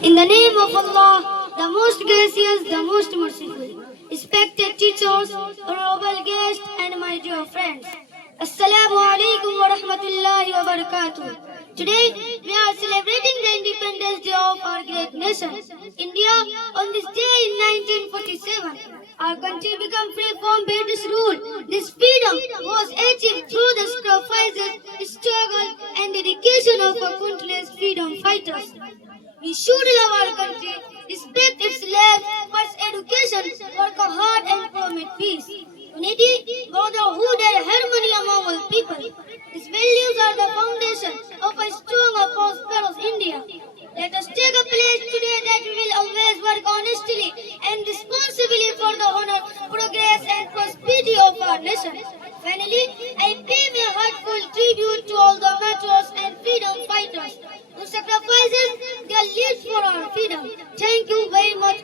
In the name of Allah, the most gracious, the most merciful. Respected teachers, honorable guests, and my dear friends. Assalamu alaikum wa rahmatullahi wa barakatuh. Today, we are celebrating the Independence Day of our great nation, India. On this day in 1947, our country became free from British rule. This freedom was achieved through the sacrifices, struggle, and dedication of our country's freedom fighters. We should love our country, respect its land, pursue education, work hard and promote peace, unity, brotherhood and harmony among all people. These values are the foundation of a strong and prosperous India. Let us take a pledge today that we will always work honestly and responsibly for the honor, progress and prosperity of our nation. Finally, I pay my heartfelt tribute to all the martyrs and freedom fighters who sacrifices their lives for our freedom. Thank you very much.